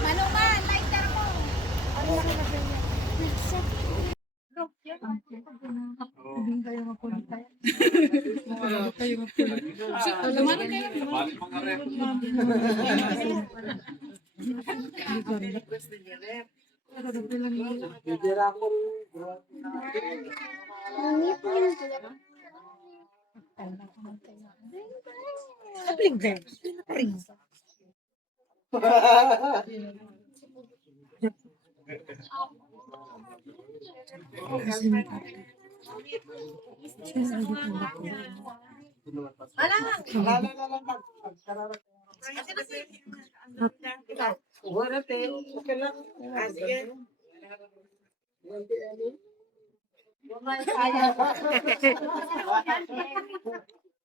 Manuman, lighter mo.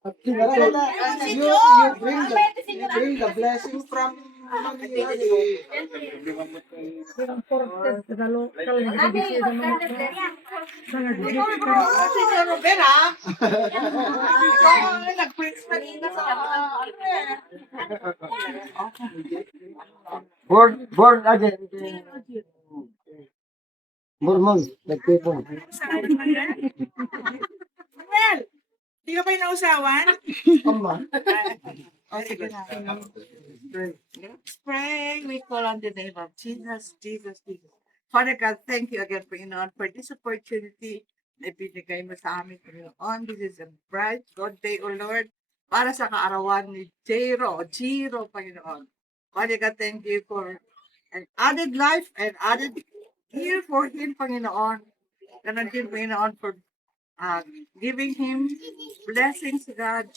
You bring the blessing from Manila. Board again. Murmur, nagpipon. Well, di ka pa yung nausawan? Ama. O, sige na. Let's pray. We call on the name of Jesus, Jesus, Jesus. Father God, thank you again, Panginoon, for this opportunity na ibinigay mo sa amin, Panginoon. This is a bright God day, O Lord, para sa kaarawan ni Jiro, Panginoon. Father God, thank you for an added life and added year for him, Panginoon. Ganon din, Panginoon, for giving him blessings, God,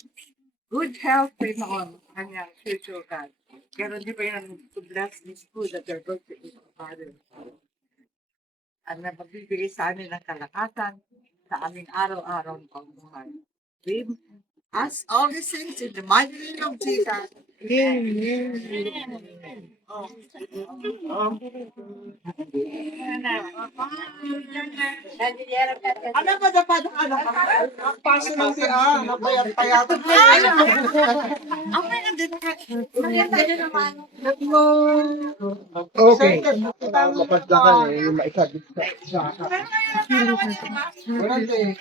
good health, Panginoon, kanyang future, God. Ganon din, Panginoon, to bless this food that they're going to eat, Father. At na magbibigay sa amin ng kalakasan sa aming araw-araw ng pamumuhay. We ask all these things in the mighty name of Jesus. Ano ba dapat ano? Paso ng siya, napayat-payat. Okay. Mapadlakan eh, yung maikagit sa Walang eh.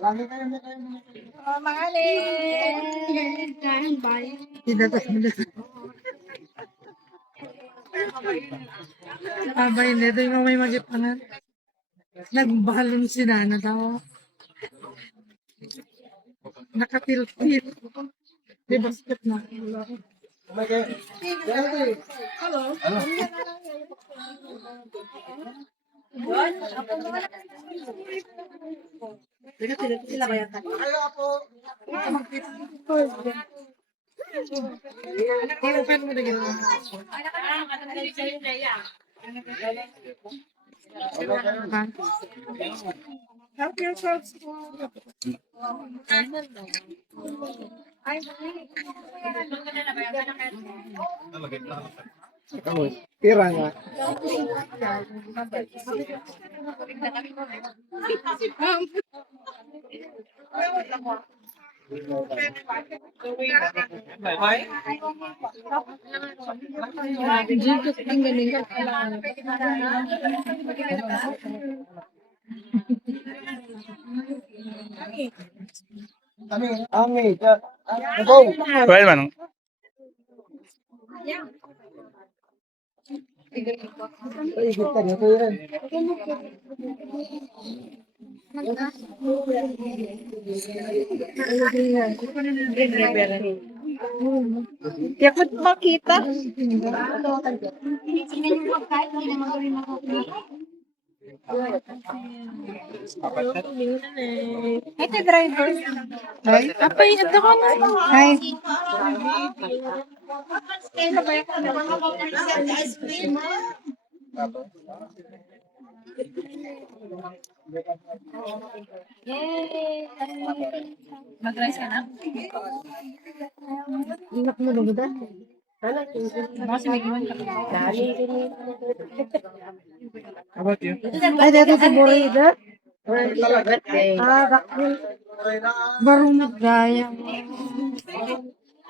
Lagi kayo na kayo. Abay nito yung may magipanan. Nagbalon si Nana daw. Nakatilpil. Di basket na. Hello. Ayo ako. Kulupan mo na gano'n. Help yourselves. Pira nga. Jesus, ang galing ka. Ami, go. Well, man. Ay, kita niyo yan. Yakot makita. Ito driver. Ay, apa yung ito ko na? Ay. Mag-rice ka na? Inak mo na ganda. Ay, dito si Borida. Ah, dakil. Barumot gaya.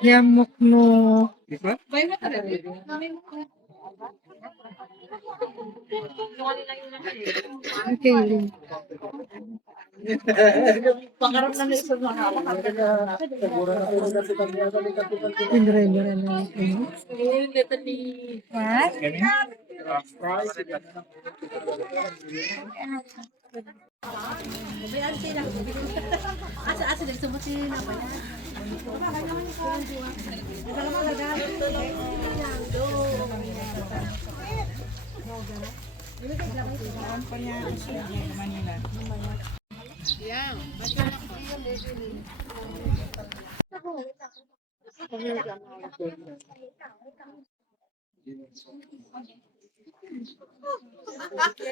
Yamok no. Okay. Pakaram na isa mga hawak. Dire-dire na ito. Asa nagsubot si Napa yan.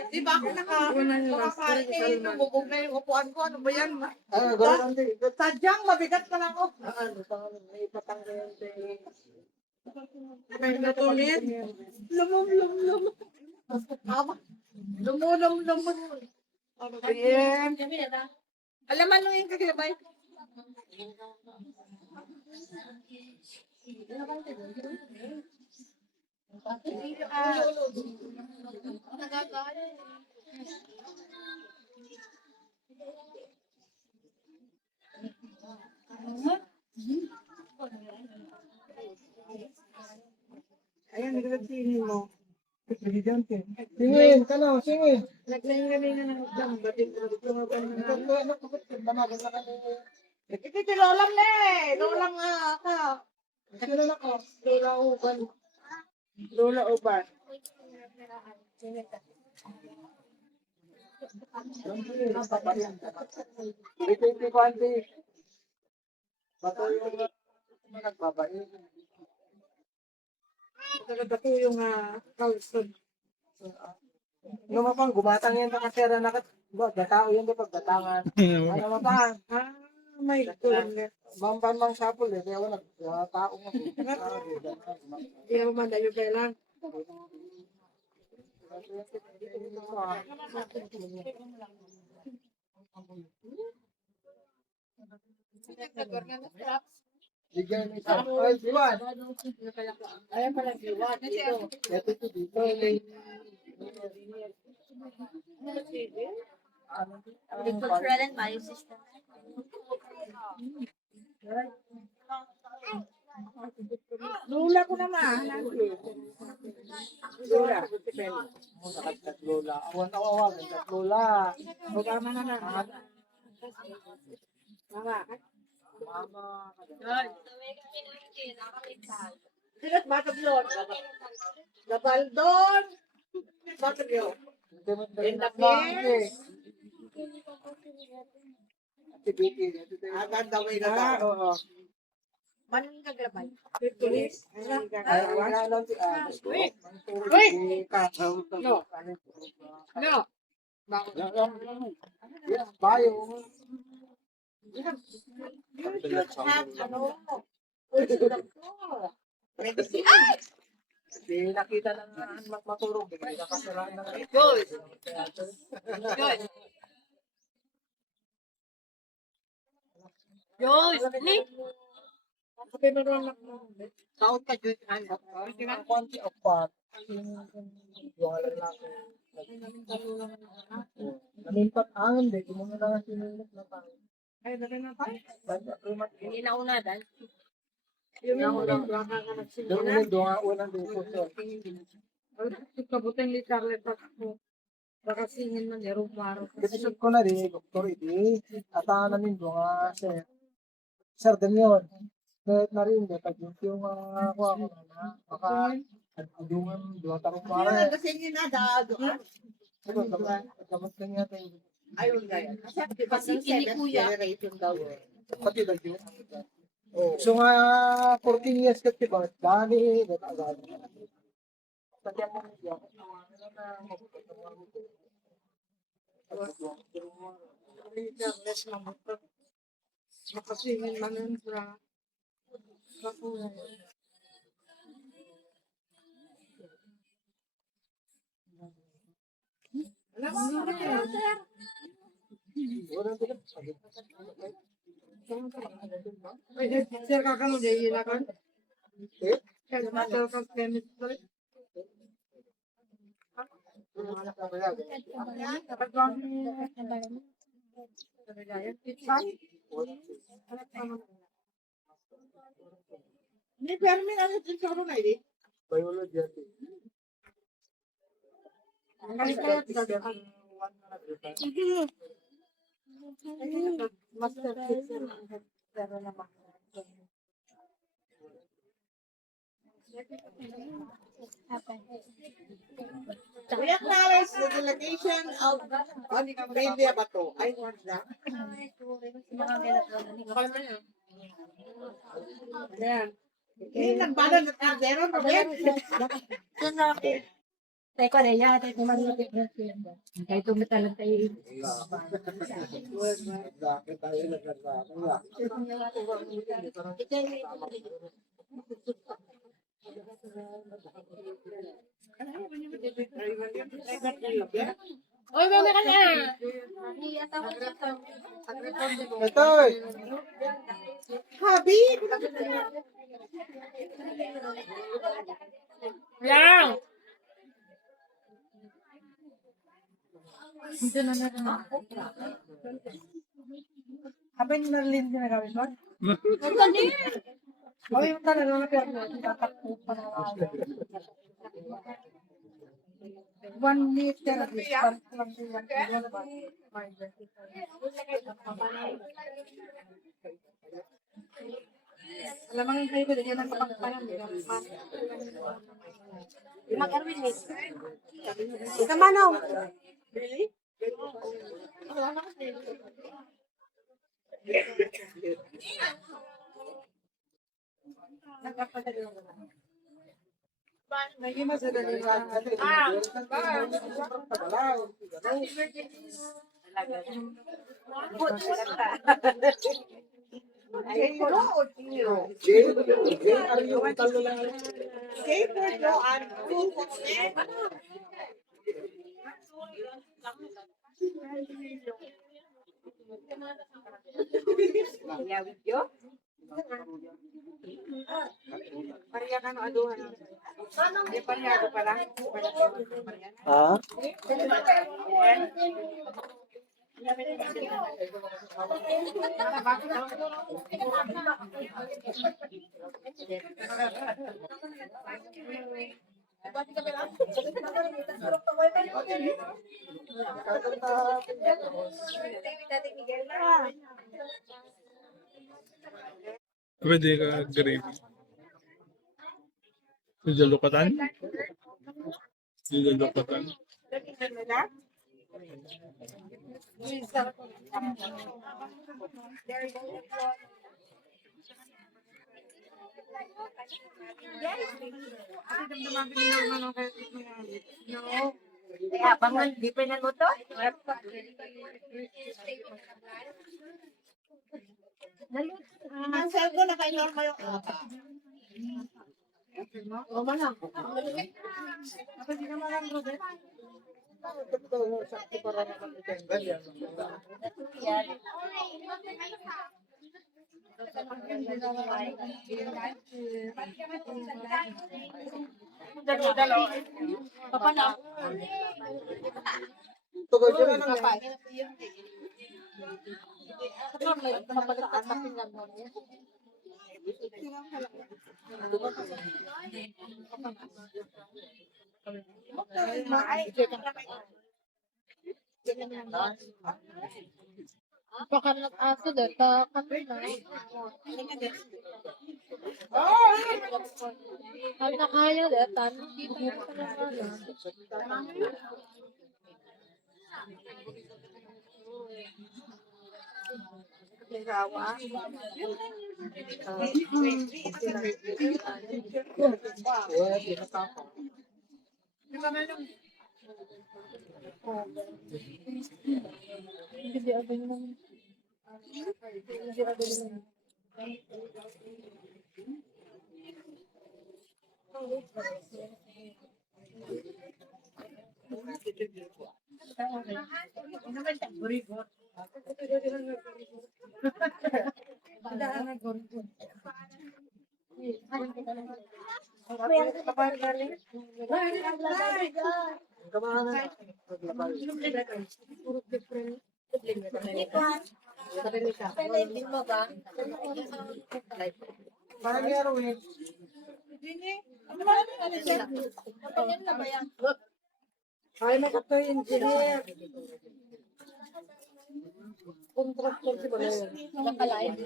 Di ba ako nakakain, bubog na yung upuan ko. Ano ba yan? Ganun din. Sadyang mabigat ka lang ako. May patanggal yan. May natulit. Lumum. Lumum. Ano ba yan? Alaman mo yung kakilabay. Ayan, nagkakasinin mo. Singin, kano, singin. Naglaing-galing na ng isang bating ko. Banagan na kami. Ito lolam na eh. Lolam nga ka. Sila na ko. Lola uban. Lola uban. Ito ko, auntie. Bato yung nagbabae. Nagadato yung kalsod. Lumapang, gumatang yan na kasera na gatao yan pag gatangan. Ano matang? May tulad. Mampan mang sapol eh, kaya wala tao mo. Hindi ako mandayo pa lang. Bigyan mo isa. Ay, Diwan. Ayan pala siwat. Ito dito. Cultural and value system. Lula ko naman. Lula. Lola. Awan awan, Lola. Magama na lang. Mama. Silat batag yun. Gabaldon. Batag yun. Agad daw ay gata. Oo. Manong kaglabay. Pulis. Ay, wala lang si Uy! No. No. Bayo. You should have, medicine. Di nakita ng maturog. Di nakasiraan ng Good. Good. Ni. Sabi mo naman taot ka dyan. ang konti of pot. Yung lalaki. Nalimpat angin din. Kung mga lang sinunod na tayo. Ay, dali na tayo. Hindi na una dahil. Yung lang baka ka Doon nagsimula. yung doon ang unang duko. Kabutin ni Charlotte ako. Baka singin man yung maro. Kasi ko na rin, doktor iti. At namin doon nga, sir, ganyan. Kahit na rin, pag yung ako na, baka adungan, doon takot para. Kasi yun na dago. Dapat kanya tayo. Ayun gaya. Kasi kini kuya. Generation daw. Pati lagi. So nga, 14 years ka diba? Dani, agad. Pati ako niya. Regardless na motor. Makasingin man yun sa kapunan. Sir, kakano dyan yun ako? Eh? Master of Chemistry. Hindi, pero may ano din sa na eh. Biology. Master Kitchen. Pero naman. We acknowledge the delegation of India ba to? I want that. Ayan. Eh, nagbalon na kardero, Robert. Teko na yan, teko malulit na siya. Kahit tumitalan tayo. Bakit tayo nagkasama? Uy, mami ka na! Ito eh. Habi! Yang! Ito na natin. Apa yung nalilin ka na gawin mo? Oh, yung talaga na tatakbo pa na ako. 1 meter at least. Alam mo yung kayo ko, hindi naman kapagpalan. Mag-arwin, miss. Kamano? Naging masadali ba? Pariya ka no aduhan. Di pariya ko pala. Ah? Pwede ka gravy. Lupatan? Lupatan. Kaya, bangon, di pa na mo to? Ang selgo na kay Norma yung O man. Apa di naman ang Robert? Sakto para nakakitenggal yan. Papa na. Tugod yun na ng Baka nag-aso dito, kami na. Kami na kaya dito, hindi ko na Hindi abin mo. Hindi abin mo. Kamahan na. Parang meron eh. Ay, nakata engineer. Contractor si pala yun.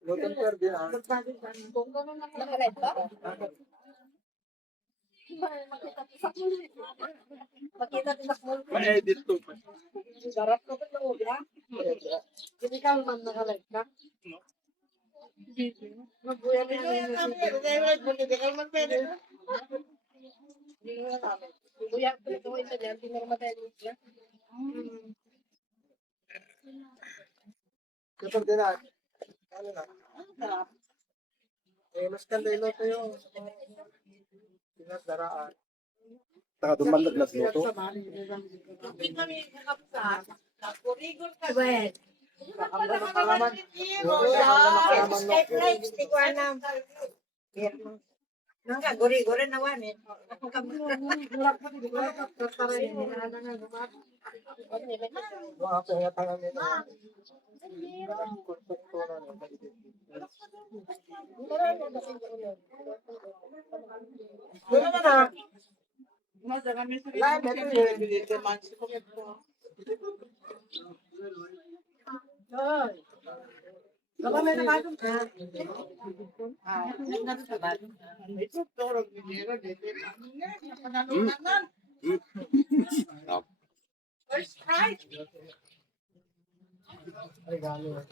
Luton per din ah. Ma-edit to. Sarap ko ito, ya? Hindi ka man nakalive ka? Magbuya na yun. Buya ko ito, isa dyan, pinarmatay ko siya. Kapag din ah. Ano na? Mas kandilo to yung pinagdaraan. Taka dumalaglag mo to. Makalaman. Guri-guri na wan eh. Mga pangatangan nila. Konstruktura na. Wala na na. Lahat na ito eh. Kapag na kadong ka. First prize. Ay, gano'n.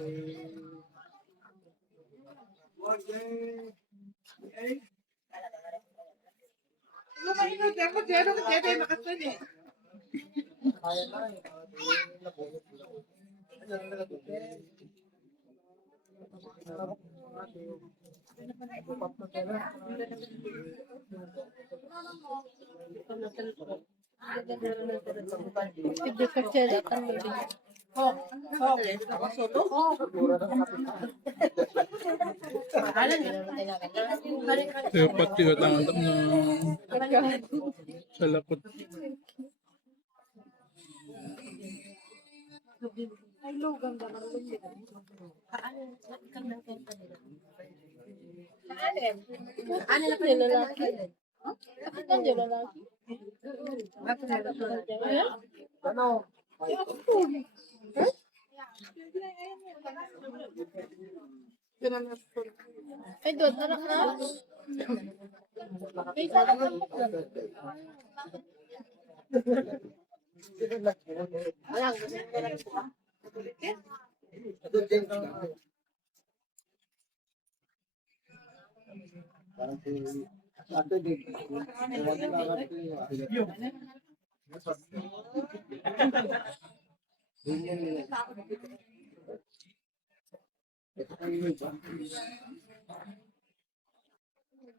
Kaya na eh. Nabunod lang. Kaya pati katanggap na sa lakot. Ano na pala lalaki? Ano yung lalaki? Ano? Ay, doon, anak na. Ay, anak na.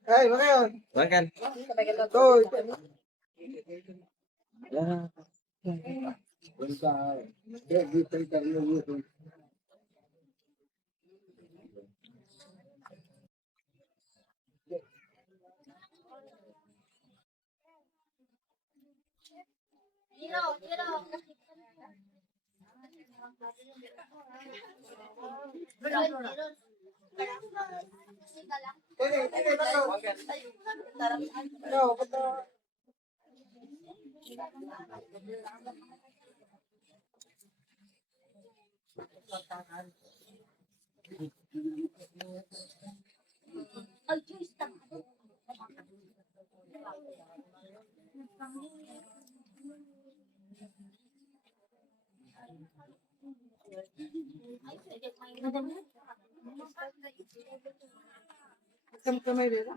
Ay, mga yun. Makan. Toy. Kamay nila.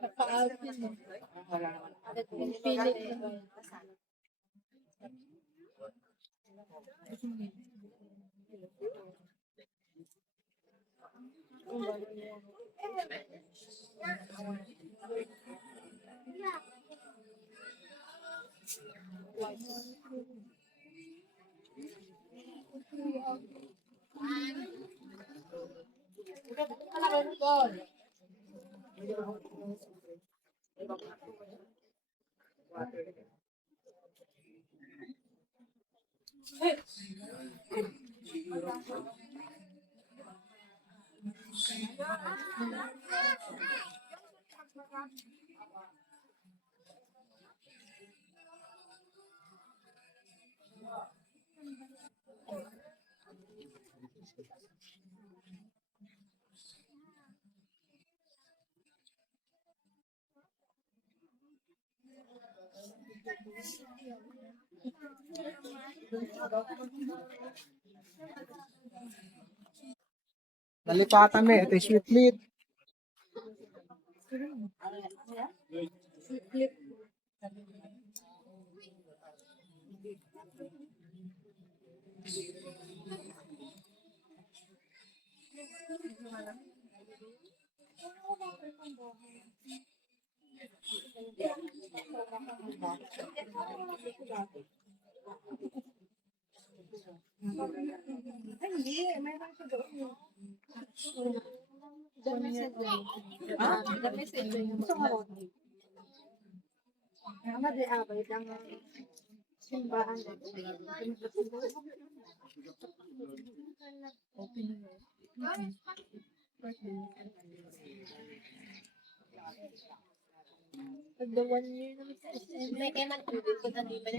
Naka-out yun. Pilit. Nalipatan mo ito sweet meat.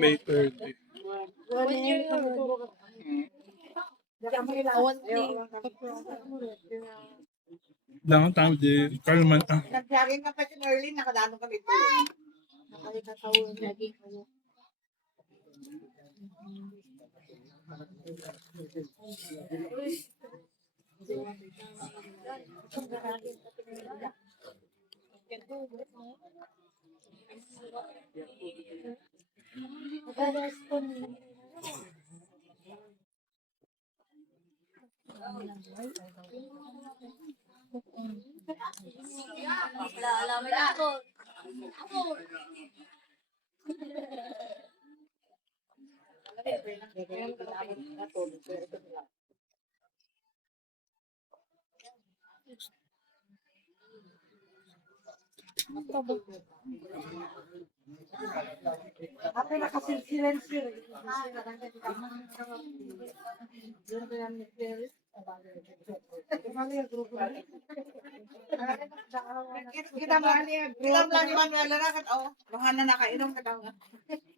May 30. Lang tao di kalman ah. Nag-jogging ka pa si Merlin, nakadano kami ito. Ako nakasilensyo. Kita lang ni Manuel na kat oh, rohan na nakainom ka daw.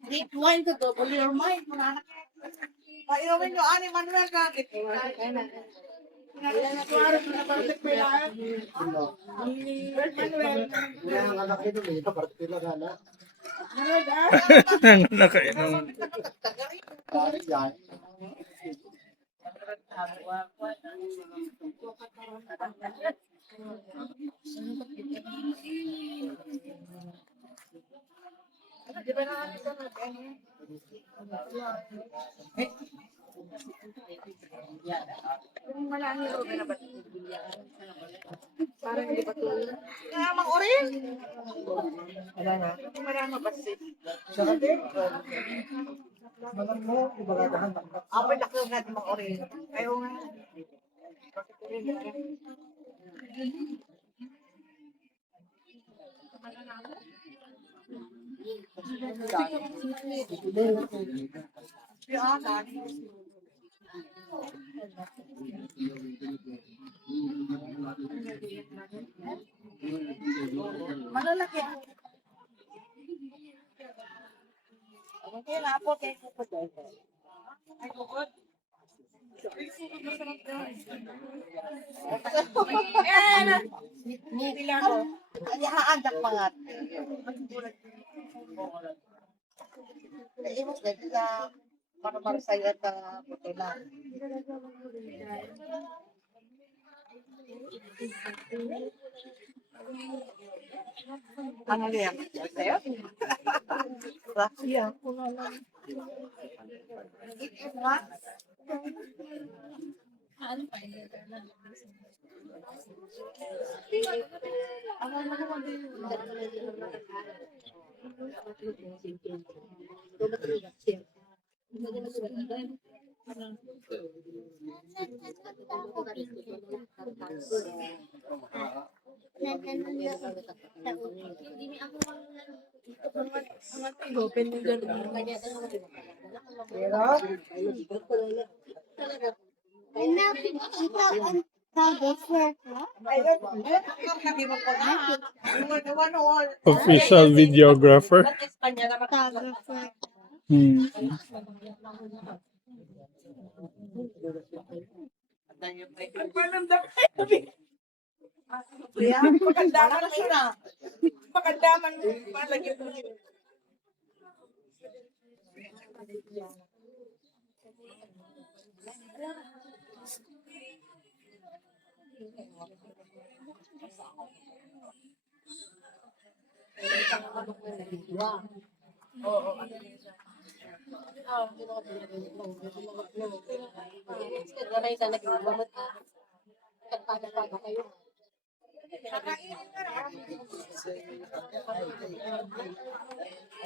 Deep wine to double your mind, mga anak. Painumin nyo ani Manuel ka. Ang anak ito dito, partila ka na. Nakainom. Pare yan. Mang orin. Wala na. Marama basi. Sa katin. Malam mo, ibagadahan. Apa nak nga di mang orin. Ayo nga. Malalaki. Okay, lapo kay ko pa dai. Ay ko. Pila ko. Ani haandak mga. Imos dito sa para saya ta putela. Ano yan? Sa'yo? Rasia. Official videographer. Hmm. Pakandaman mo na. Pakandaman mo. Palagyan mo.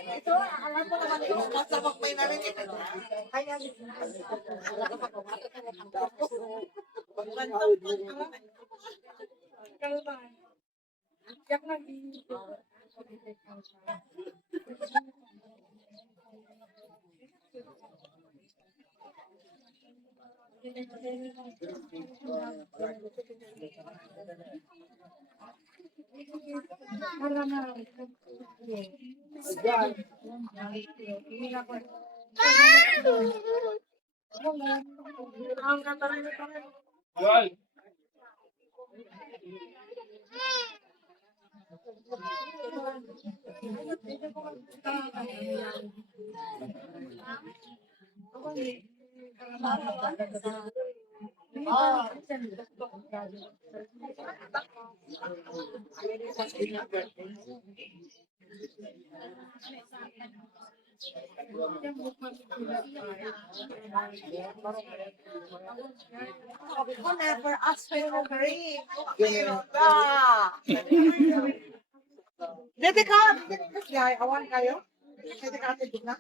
Ito, alam mo naman ito. Nasa bakbay na rin ito. Kaya, Ako never ask for a break. Meron ka. Dede ka. Yay, awan kayo. Dede ka atin na.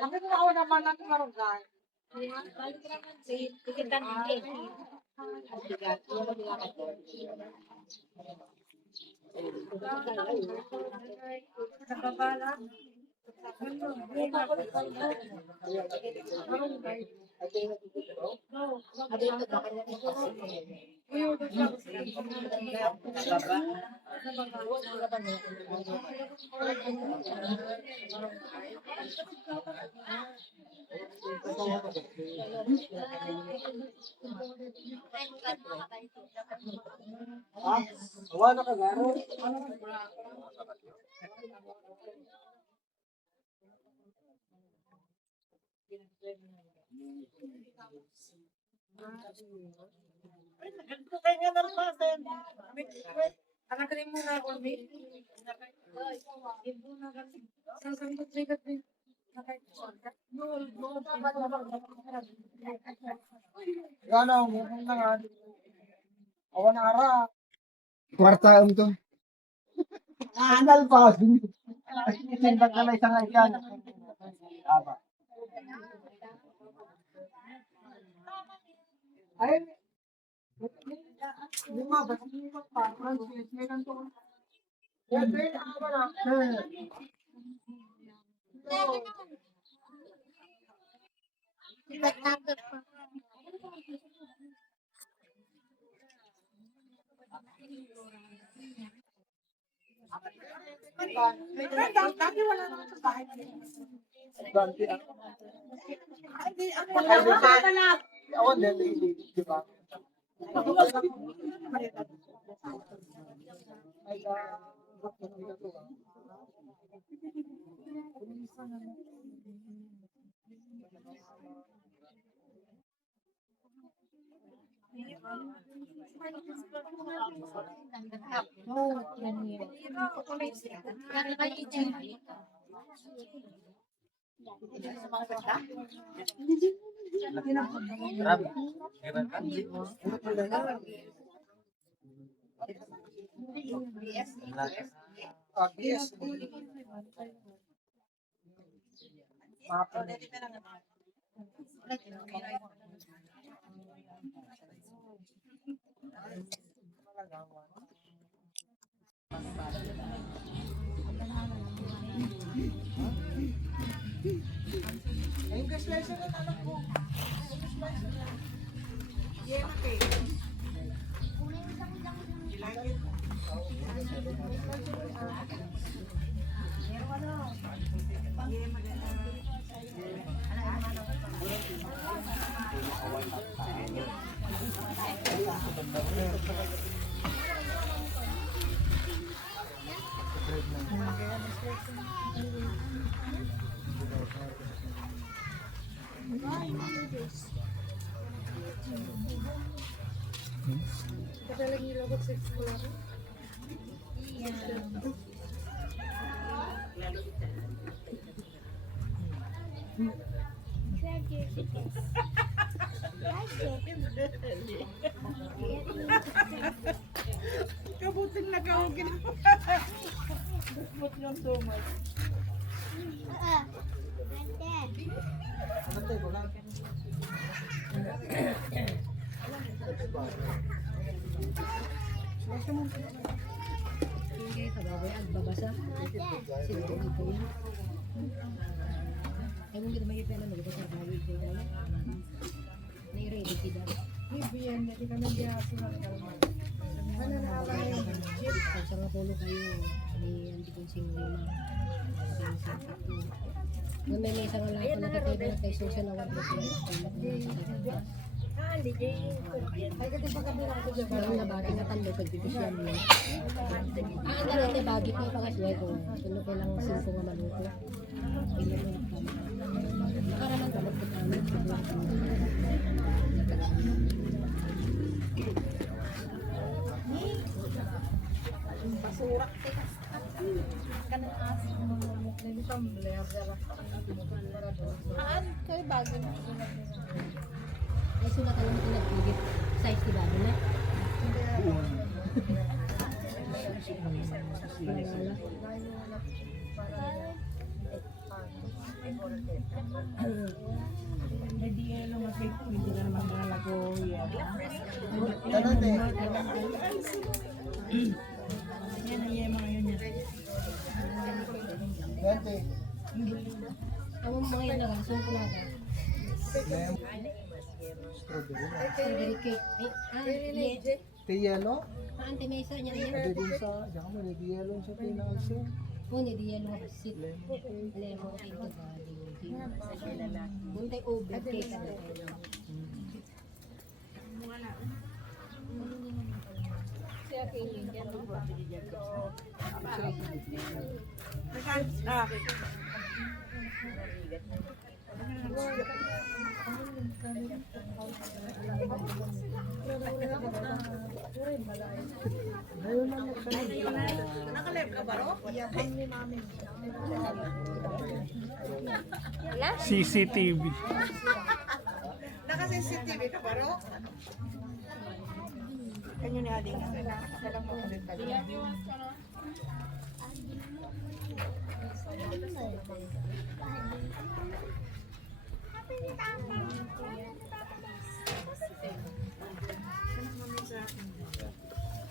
Ang ako naman ang marunong. Wala ka garo. Kaya na rin natin. Anak rin mo na ako, babe. Sasambot siya ka, babe. Gano, mukhang na nga. Awan na ara. Kwarta to. Anal pa. Sinbag ka na isang ikan. Aba. Ay, lima ba? Lima pa. Francis, may kanto. Yan, Ben, awa na. Dati wala naman sa bahay. Dante, ah. Hindi, ako wala na. Ako din, di ba? Ay, Yes. Mapa na. Ayun guys, lesson na anak ko. Yeah, okay. You like it? Kabuting na ka ang ginawa. But not so much. Matay mo lang. May may isang wala ko nakikita kay social na wala ko parang nabagi na talo pag bibisyan mo. Ang dalawa bagi ko pa kasi ko. Tulo ko lang silpo nga maluto. Para man dapat ko namin. Basura. Kanang as. Kayo bago na. Ay sulat alam mo tinagpigit size di bago na. Hindi yan ang masay ko. Hindi ka naman mga lago. Ganun eh. Yan ang yung mga yun yan. Yan eh. Ang mga yun lang sumpo na daw. Strawberry na. Strawberry cake. Ay, Te yellow? Ante mesa niya niya. Pwede din sa, diyan ka mo, te yellow sa pinalso. Pwede di yan mga sit. Lemon into body. Buntay over cake. CCTV. Naka-CCTV ka ba, Ro? Kanyo ni Ading. Dalang mo ulit ka.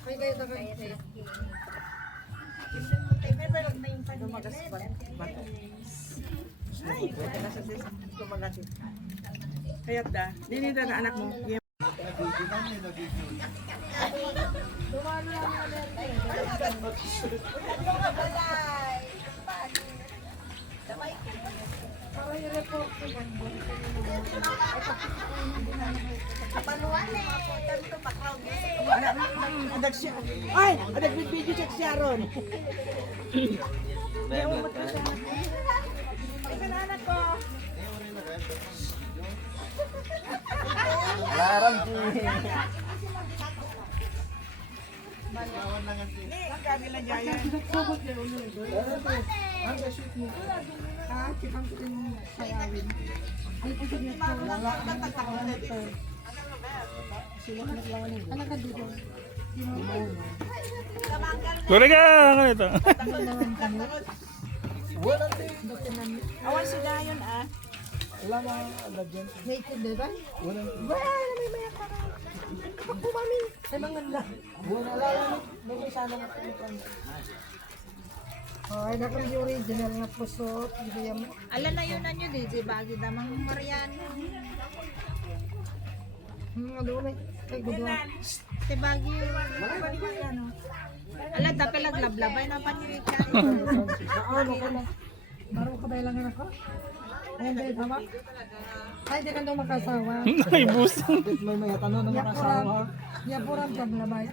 Ay, kayo na kayo. Lumagas ba? Ay, pwede na sa sis. Lumagas. Kaya da, ninida na anak mo. Adag siya. Ay! Adag video check siya ron. Ika na anak ko. Larang Ang gabi lang dyan. Kore ka! Ano ito? Awan si Dayon ah. Wala na agad yan. Native, di ba? Wala. Wala lang. May sana na pilitan. Ay, nakang yung original nga pusot. Hindi yan. Ala na yun na nyo, DJ Bagi damang Mariano. Ano na? Ay, gudwa. Si Bagi Mariano. Ala, dapat laglablabay na pa ni Richard. Ano ko na? Baro ka ba lang ako? Ayan, dahil tama? Ay, di ka daw makasawa. May bus. Bakit may tanong na makasawa? Yapuran ka malabay.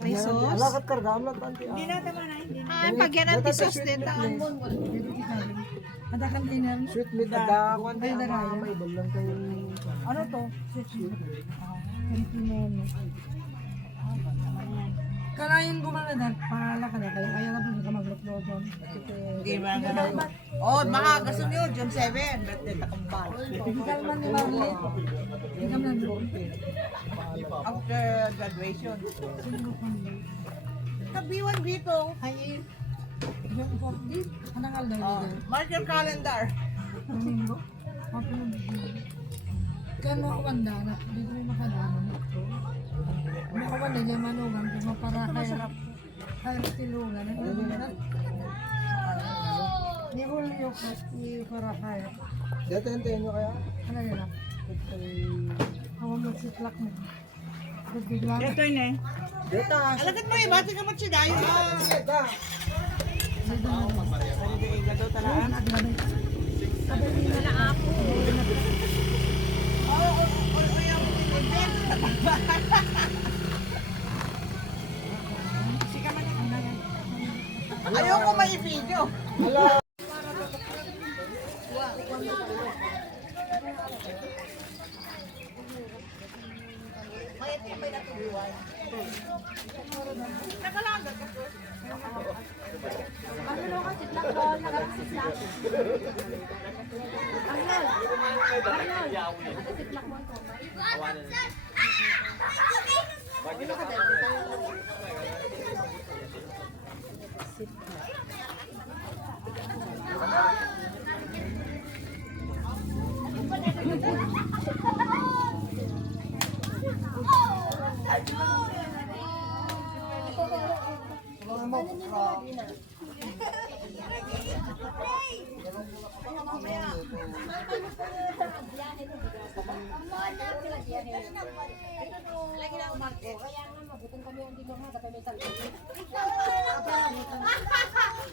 May sauce. Alakat karga, amlat tanti. Hindi na tama na. Hindi na. Ah, pagyan ang tisos din taan. Ada kan tinan. Sweet meat ada kwan Ay, dagaya. may balang kayo. Ano to? Kantinon. Kalayin ko mga dad, pala ka na kayo. Kaya na po ka mag-upload doon. Hindi ba nga. Oh, mga kasunod, June 7. Birthday takambal. Ikaw man ni Marley. Ikaw man doon. After graduation. Kabiwan dito. Ay, yung 40. Anong alday Oh, dito? mark your calendar. Domingo. Kaya mo kawanda na, dito may makadaan nito. Mo kawanda niya manugan, kung mapara kaya tilugan. Ni Julio Costi para kaya. Dito hintayin nyo kaya? Ano yun ah? Hawa mo si Tlak mo. Bigla. Ito yun eh. Dito. Alagat mo eh, bati ka mo si Dayo. Ayoko may video.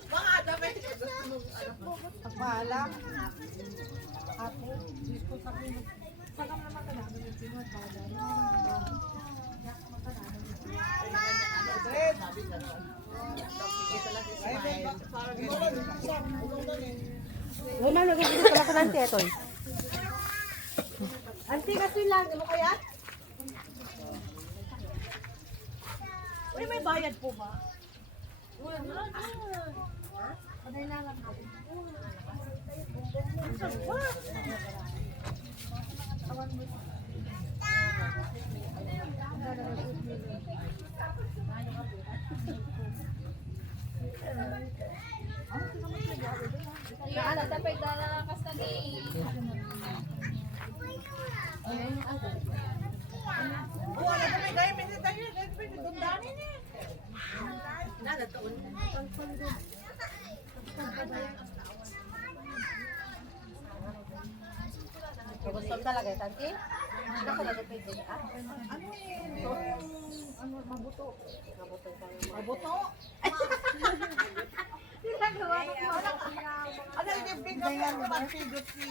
Mga dapat. Pagpaalam. Wala na, nagiging pala ka nanti ito. Anti kasi lang, ano kaya? Uy, may bayad po ba? Ano, tapay dala kas na di. Wala na may gaya, may tayo. May dundanin eh. Gusto mo talaga, tanti? Ako na tapay dala. Mabuto. Ano yung bigyan mo mag-figure si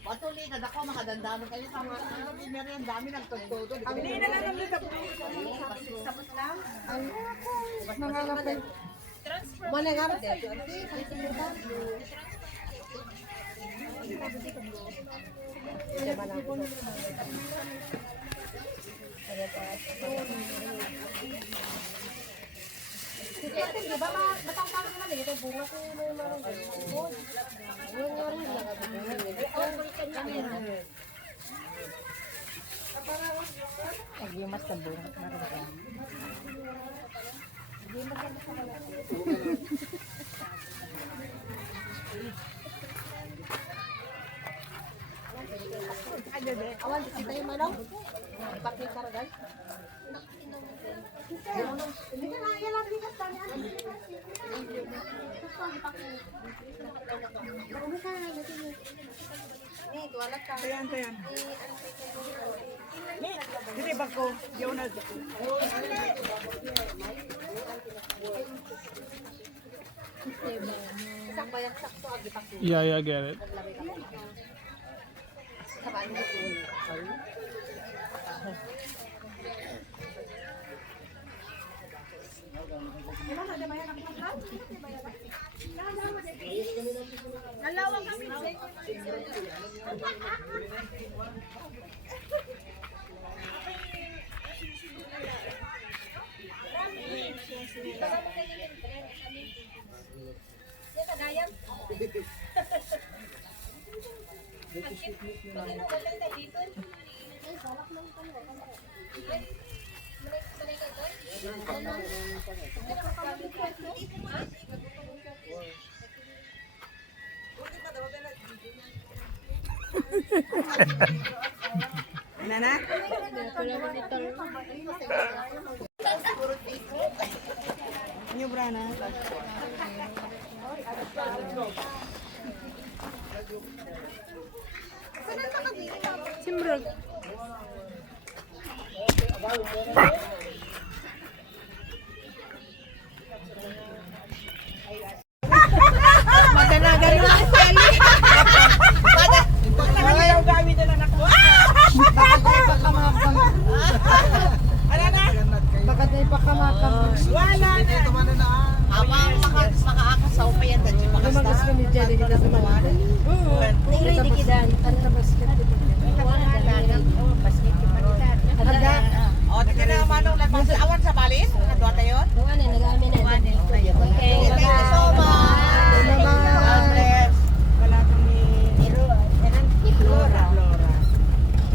Patuloy na ako, makadandaan kayo sa mga meron dami nagtagtodo. Hindi na lang nito. Tapos lang. Mga lapay. Wala nga rin dito. Di ba matangkang naman eh, ito bunga ko yung mga marunong. Bunga rin lang ako bunga. Nagimas na bunga. Marunong. Awan, di tayo manaw. Ipakli karagan. Hindi ka na, yan lang likas kami. Ni, tuwalat ka. Tayan. Ni, dili ba ko? Yaw na. Isang bayang sakto, agipakli. Yeah, I get it. Kabalo mo po. Nana? Ano brana? Simrog. Maganagan mo si Sally. Ayaw gamit na anak ko. Baka tayo pakamakam. Wala na. Makakasaw pa yan. Lumagas kami dyan, hindi na tumawalan. Tingnan hindi kidan. Ano na basket? Handa. O, tingnan na manong lapas. Awan sa balin. Nadwa tayo. Tungan na, nag-amin na. Okay, Thank you so much. God bless. Wala kami. Ni Flora.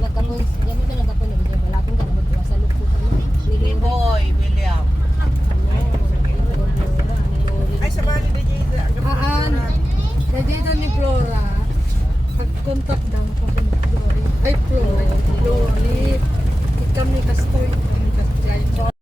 Nagkapon, yan ito nagkapon na video. Wala akong ganun. Sa lukso kami. Ni Boy, William. Ay, sa bali na dyan. Haan. Nadito ni Flora. Pag-contact daw ko kay Flora. Ay, Flora. Flora. Ikam ni Castoy. Ikam ni Castoy.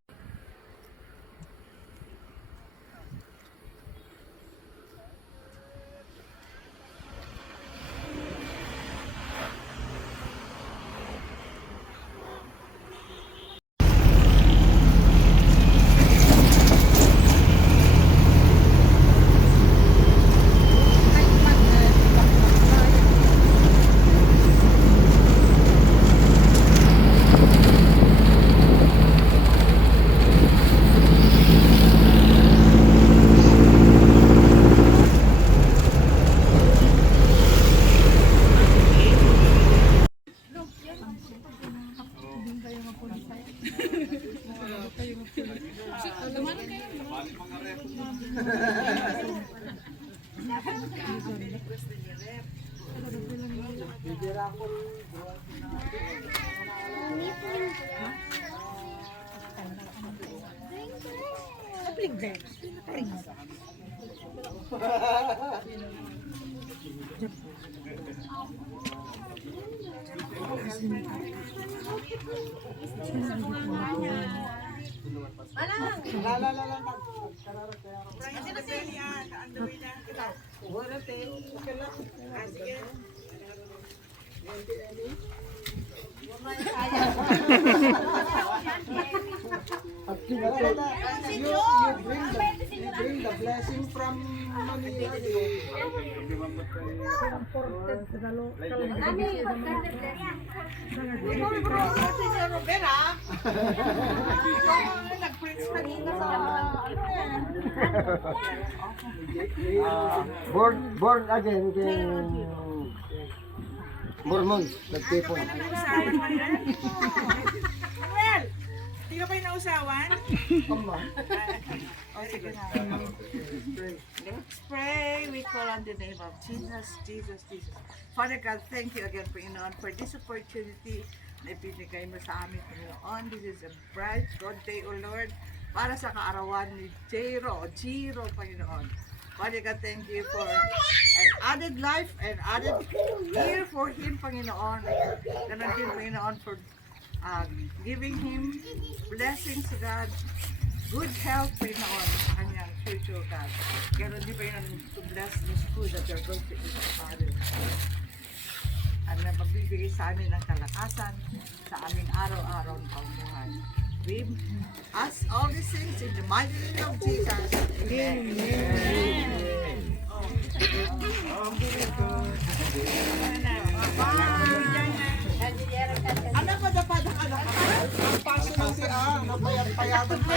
You bring the blessing from Manila. Born again kay Mormon, nagtipon. Nausawan mo yan? Manuel! Hindi ka pa yung nausawan? O, sige na. Let's pray. We call on the name of Jesus, Jesus, Jesus. Father God, thank you again, Panginoon, for this opportunity na ibinigay mo sa amin, Panginoon. This is a bright God day, O Lord, para sa kaarawan ni Jiro, Panginoon. Father God, thank you for an added life and added year for him, Panginoon. Ganon din, Panginoon, for giving him blessings, God. Good health, Panginoon, sa kanyang future, God. Ganon din, Panginoon, to bless this food that you're going to eat, Father. At na magbibigay sa amin ng kalakasan sa aming araw-araw na pamumuhay. We ask all these things in the mighty name of Jesus. Amen. Anak ko dapat anak. Ang paso ng si napayat-payatan pa.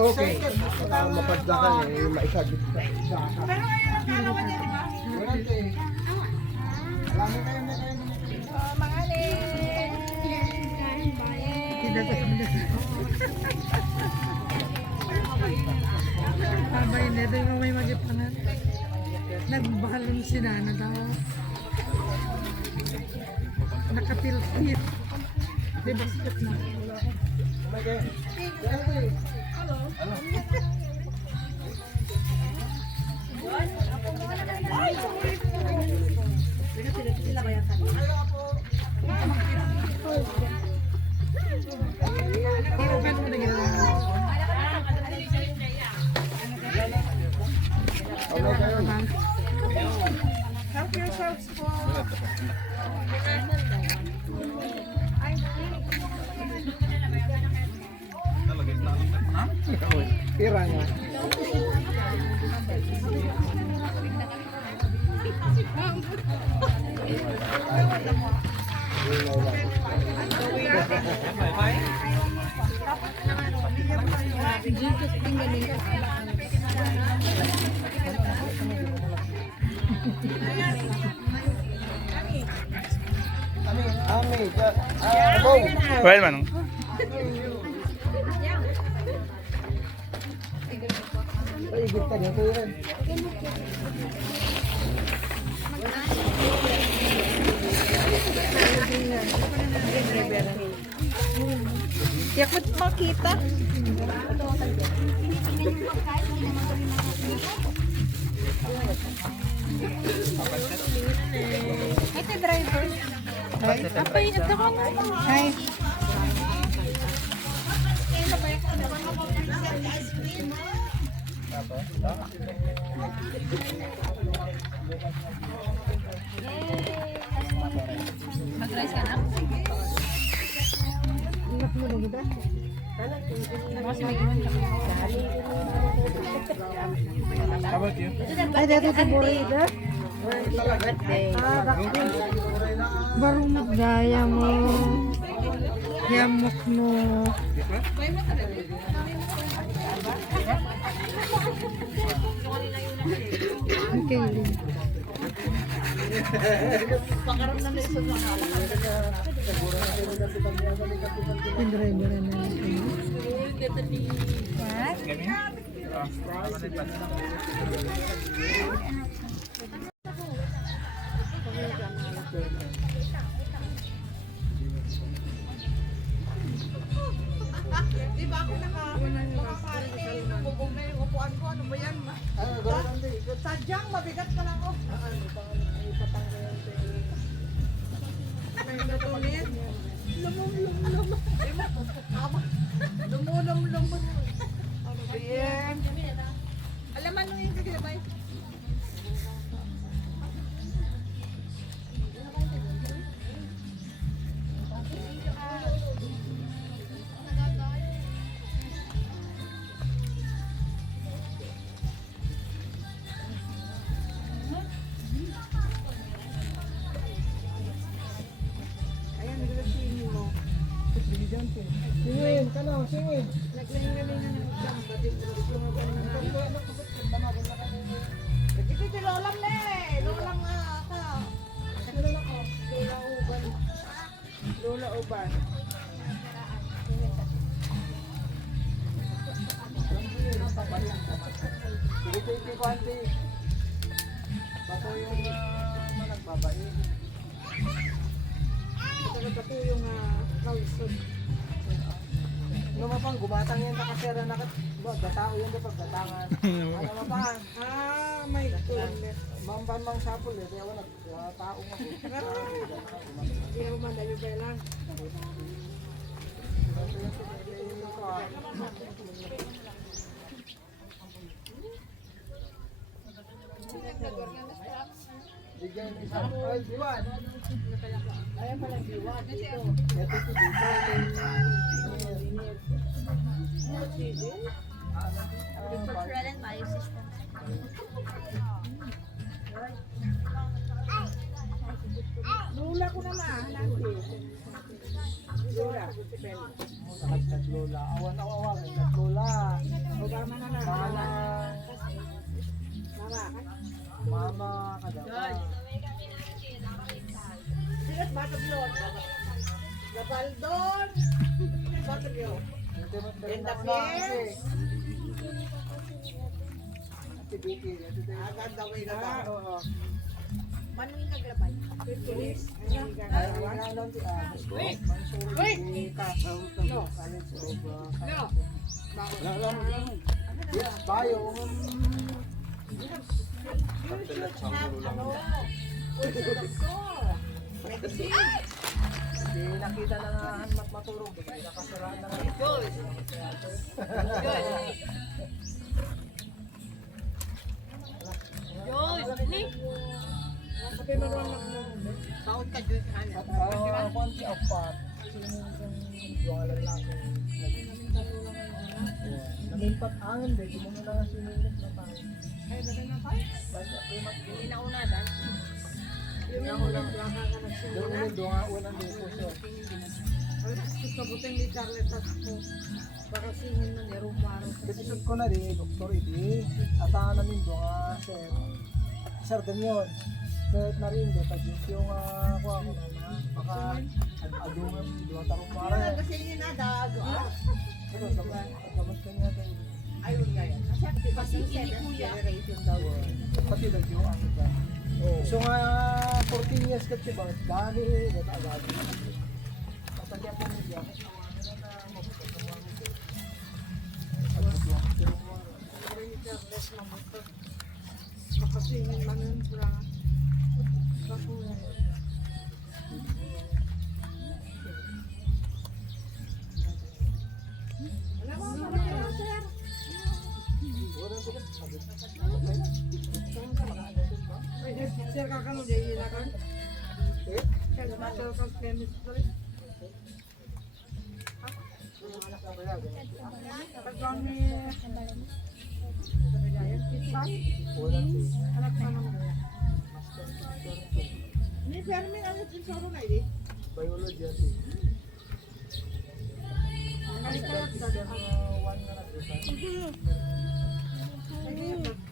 Okay. Mapadlakan maisagit ka. Pero ngayon ang kalawan niya, di ba? Alam kayo na kayo. Babay na ito yung may magipangan. Nagbalon si Nana daw. Nakapilpil. May basket na. Iukan mo na ginawa. Help yourselves po. Pira nga. Ami, Well, Manong. ay igit ka dito yun. Yakot makita. Ito driver. Apa ito ka na? Hi. Mag-rice ka na? Ay, dito sa Borida. Baru magdaya mo. Yamok mo. Okay. Di ba ako nakakarinig? Bubog na yung upuan ko. Ano ba yan? Sadyang mabigat ka lang oh. May natulit. Lumulum. Ano ba yan? Alaman mo yung kagilabay. Singin ka na, singin. Naglaing-galing na ng exam. Nagkikiti lolang na eh. Lolang ka. Lola Uban. Sige, ko ante. Bato yung nagbabae. Talaga po yung kausod. Lumapang gumatang yan nakasera na gatao yan kapag gatangan. Ano mapang? May tulit. Mambang sapol eh, kaya wala tao nga po. Hindi naman madali ba lang. Bigyan ng isa. Ay, Diwan. Ayaw pala diwan dito. Ito si Cultural and value system. Lula ko naman. Lula. Lola. Awan ako awan. Lola. Obama na lang. Mama. Mama. Mama. Kadawa. Sigat batag yun. Gabaldon. Batag yun. And the Agad daw may gaba. Oo. Manuin ka grabay. Pulis. Ay, lang di Mansuri. No. College of No. Yes, bio. Hindi nakita na nga hanmat maturog. Hindi nakasiraan na nga. Sabi mo naman taon ka dyan. Konti of part. Sino yung juwala lang. Namimpat angin din. Hindi mo na nga sinilip na tayo. Ay, dali na tayo. Hindi na una dan. Yung ulang plaka ka nagsimula. Doon yung doon unang dito siya. Ay, kabuting ni Charlotte ako. Baka singin man ni Rumaro. Episode ko na rin, Dr. Idi. Asahan namin doon nga, sir. Sir, ganyan. Kahit na rin, pag yung kuha ko na, baka adungan, doon tarong para. Kasi yun na, dago. Pero, dapat ka niya tayo. Ayun nga yan. Kasi generation daw. Pati lagi yung ang ito. So nga, 14 years ka siya ba? Dali, nag-agad. Patagyan mo niya. Makasingin man yun sa bakuya. Sir, kakano dyan yun kan? Chemical chemistry. Pagkami anak naman mo. Ni Fermin ano yung soro na ini? Biology ati.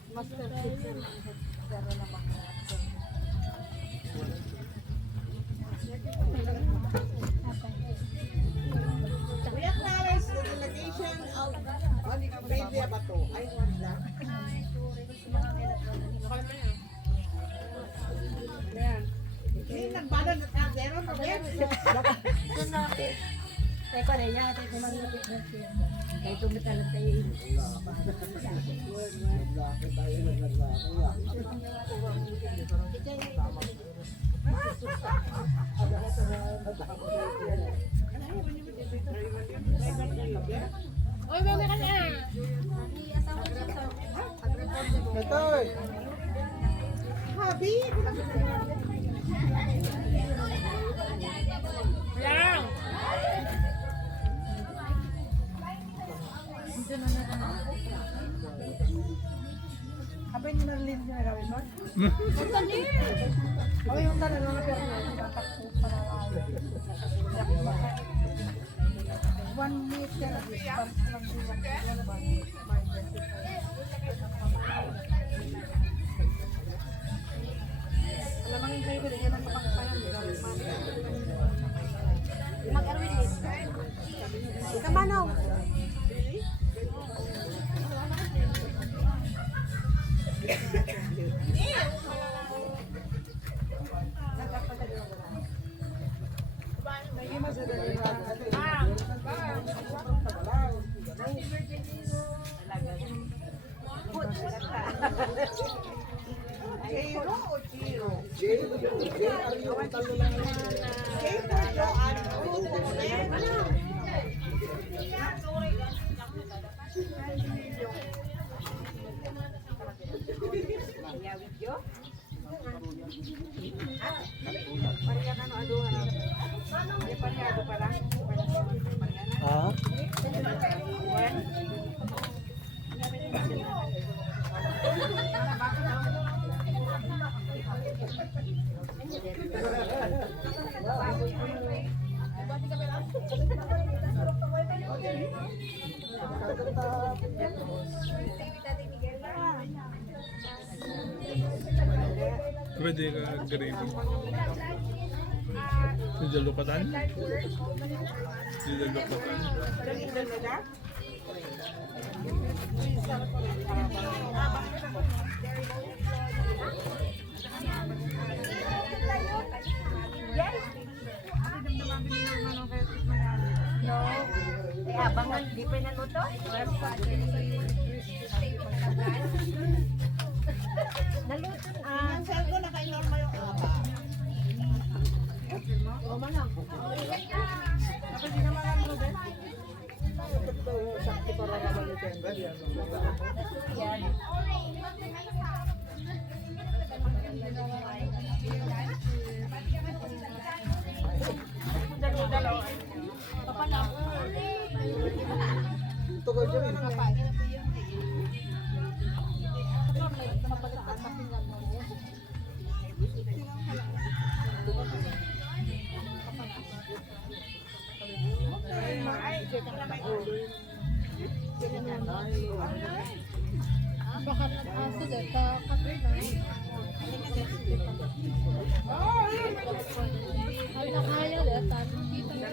Master teacher pero naman. We acknowledge the delegation of Australia ba to? Ay, wala. Ayan. Hindi nagbalon at kardero mo yan. Tayo ko na yan. Tayo ko manglapit na siya. Tayo tumitalan tayo. Oy, mami ka na. Ito eh. Habi! Lang. Habi ni Marlene ginagawin mo? Ang dali. O yung tanong na pero tatakbo pa ng 1 1 meter distance lang din alam ang kayo ko yan ang kapangpayan mag-arwin kamanaw Ah? Pwede ka gravy. Sa lukatan? Sa lukatan? Abangan, di pa na luto? Naluto na. Ang selgo na kay Norma yung aba. Sakto para naman yung tenda. Yan. Ito ko dyan. bakit aso dahil kakapit na ay nakaya dahil tanong kita na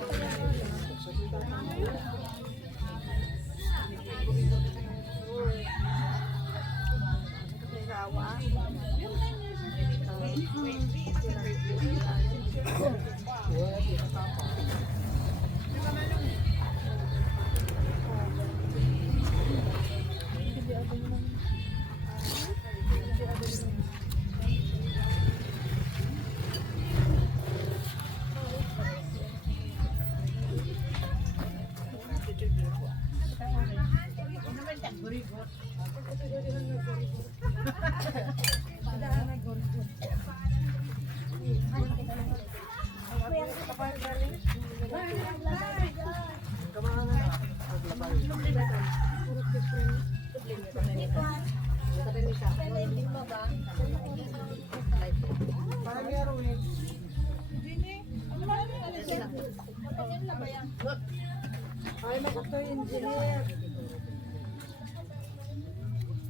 ay mag-auto engineer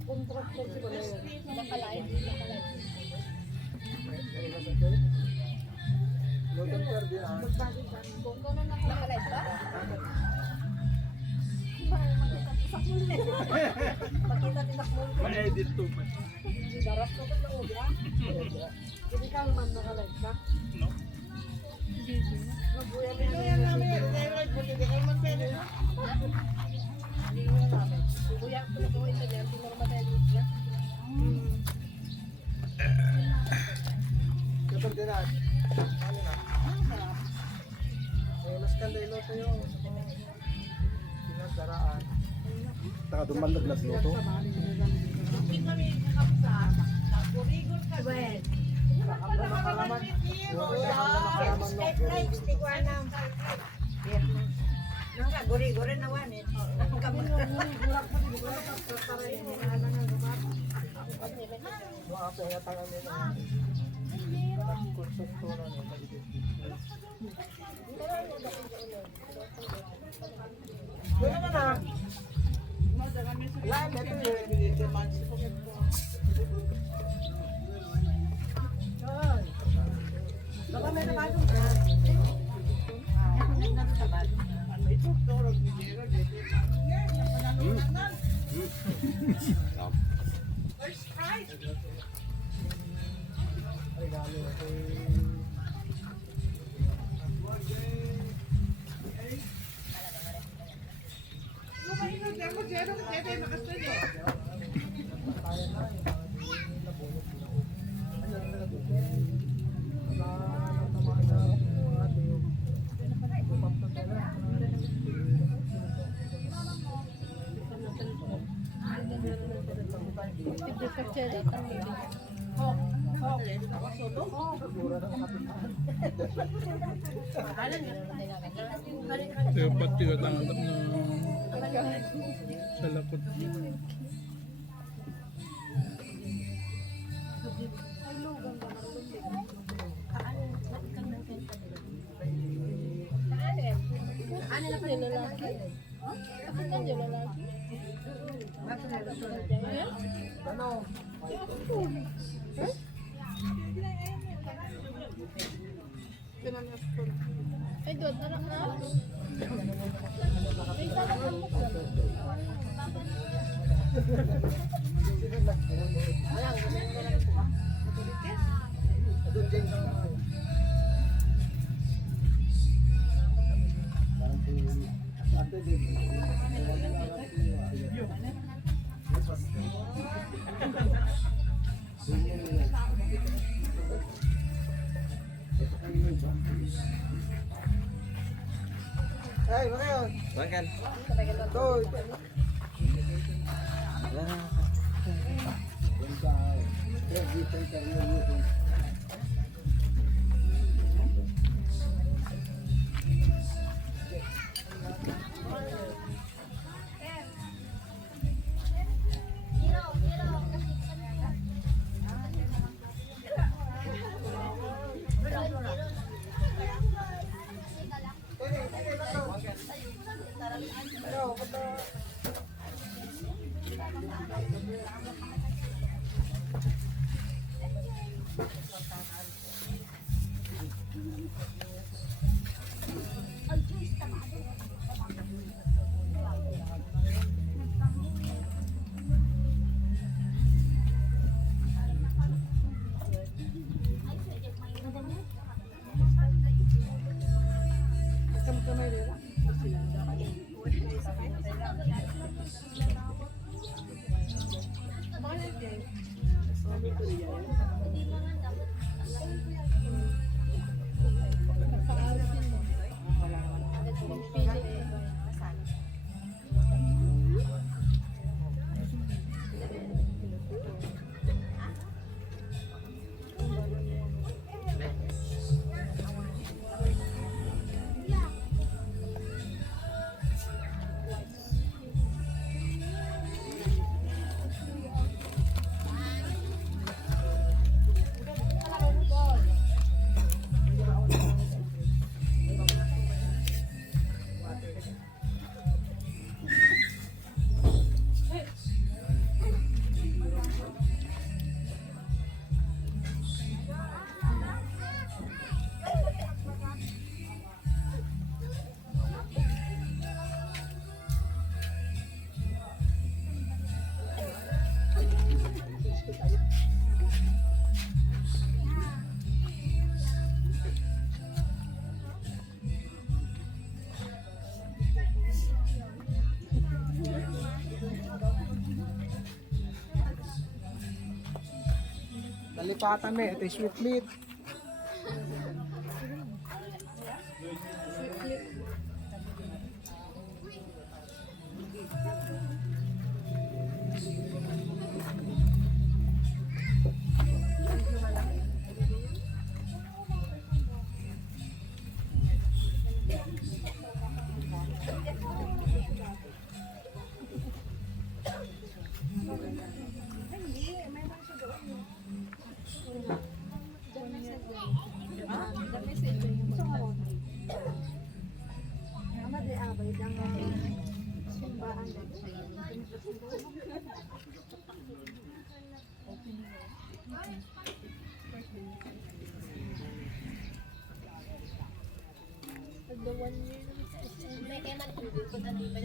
contractor si Balay nakalain Logan Ferdinand. kung gano'n nakalain ba? Makita din ako Ma-edit to man. daras ko na uga hindi ka man nakalain ka? No? Buyan namin hindi ka man pwede buyan ko na kung isa dyan tinormatay niya Ferdinand. Ano na? Mas kandilo to yung pinagdaraan. Taka dumalag na luto. Guri-guri na wanit. Mga pengatangan nila. Konstruktura nila. Doon naman ah. Lahat ito eh. Baka may nakatong ka. Regalo ito. Kaya pati katanggap na sa lakot. Ano na yung lalaki? Bakit lang yung lalaki? Ano? Ay, doon, anak na. Ay, baka yun. Bakal. Ito. Nalipatan mo, ito yung sweet meat.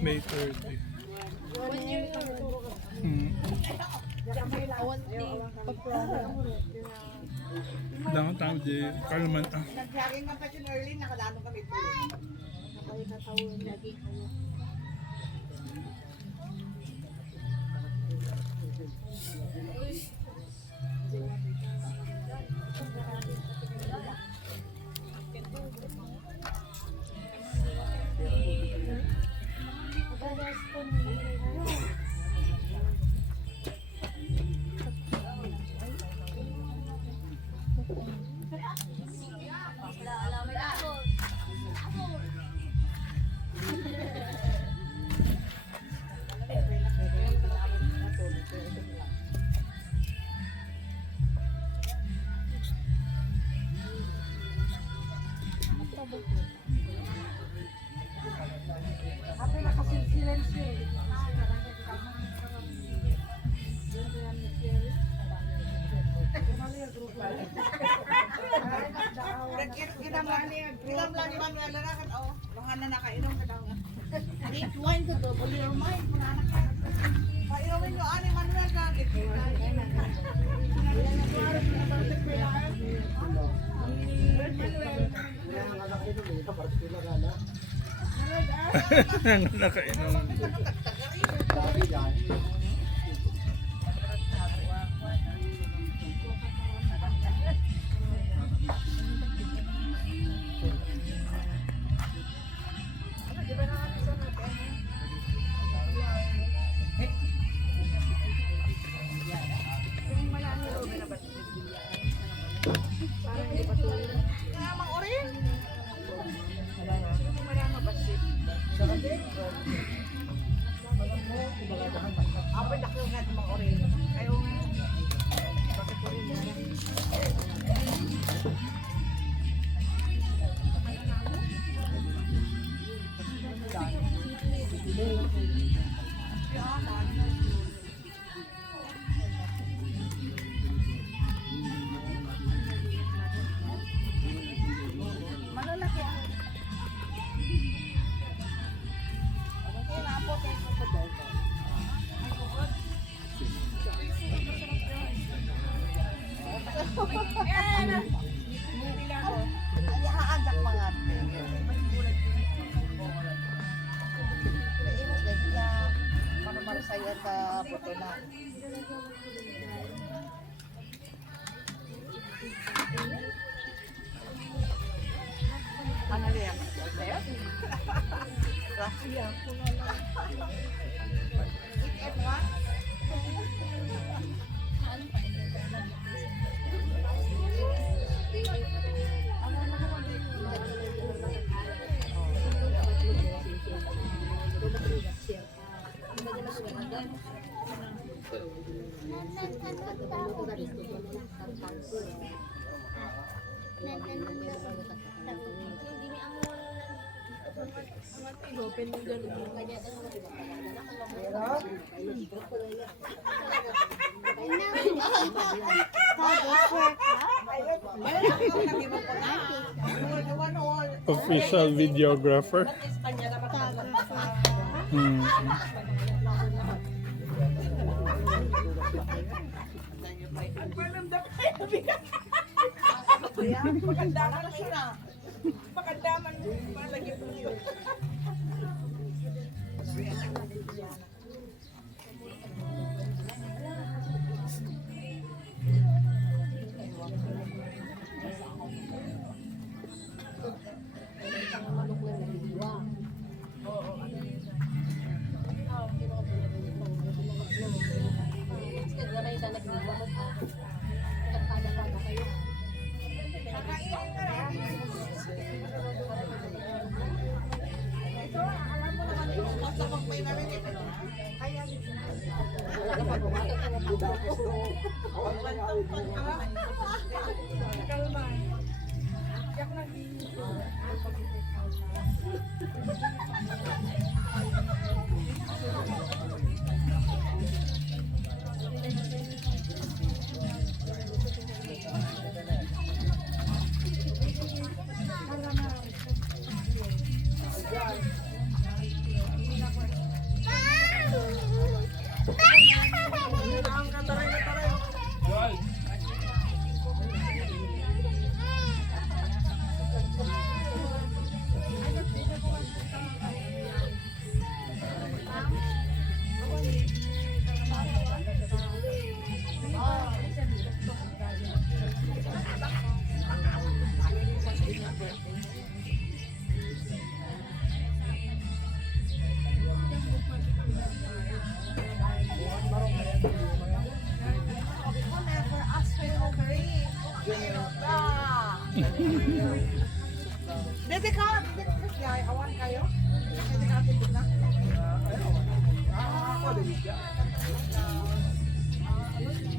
May 30. Hmm. Dangan tayo di kalman ah. Nag-jogging ka pa yun early, nakadano kami. Ilam lang ni Manuel na kan oh, mga na nakainom ka daw. Ani wine ko to, buli your mind, mga anak ka. Pairawin nyo ani Manuel ka. Nakainom. Apa dak nga mga orin. Kayo nga. Ayahaan mga Naimos na sila para saya sa puto na. Ano yan? Gracia. Eat one. Official videographer. Hmm. Pagkandaman na siya. Pagkandaman malagyan mo yun. Pwede ka, awan kayo? Pwede ka atipid na? Ako, Delizia.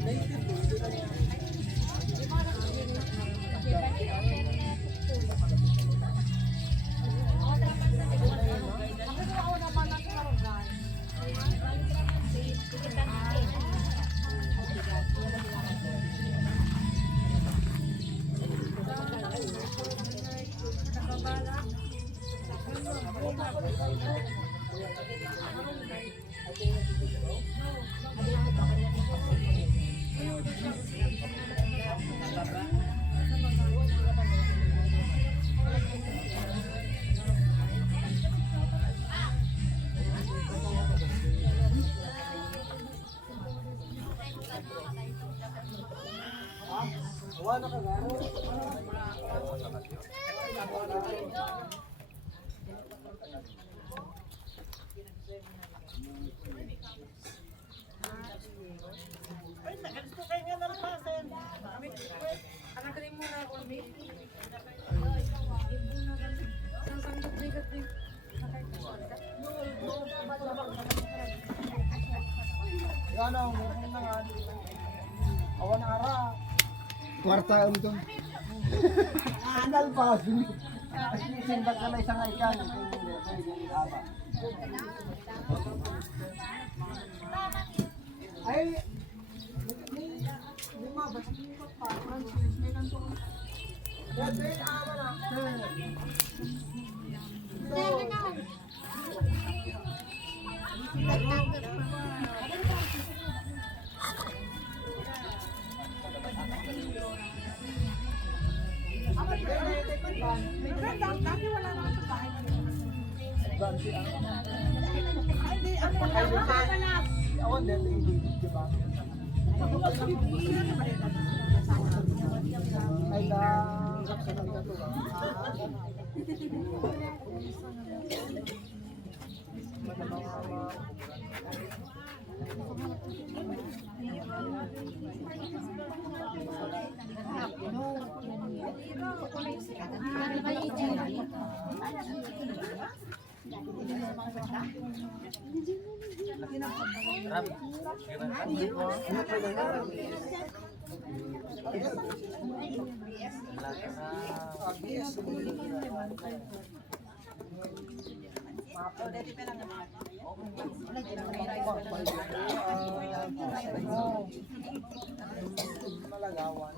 Native to, hindi na yan. Awa na ka garo. Yan ang na nga. Awa na ara. Kwarta ang ito. Anal pa. Simbat ka na isang ikan. Ay, lima ba? Francis, may kanto. Yan, Ben, ama na. Dati wala naman sa bahay. Hindi, ano Ay, awan din, di ba? Ay, sa kanila to ba? Malagawan.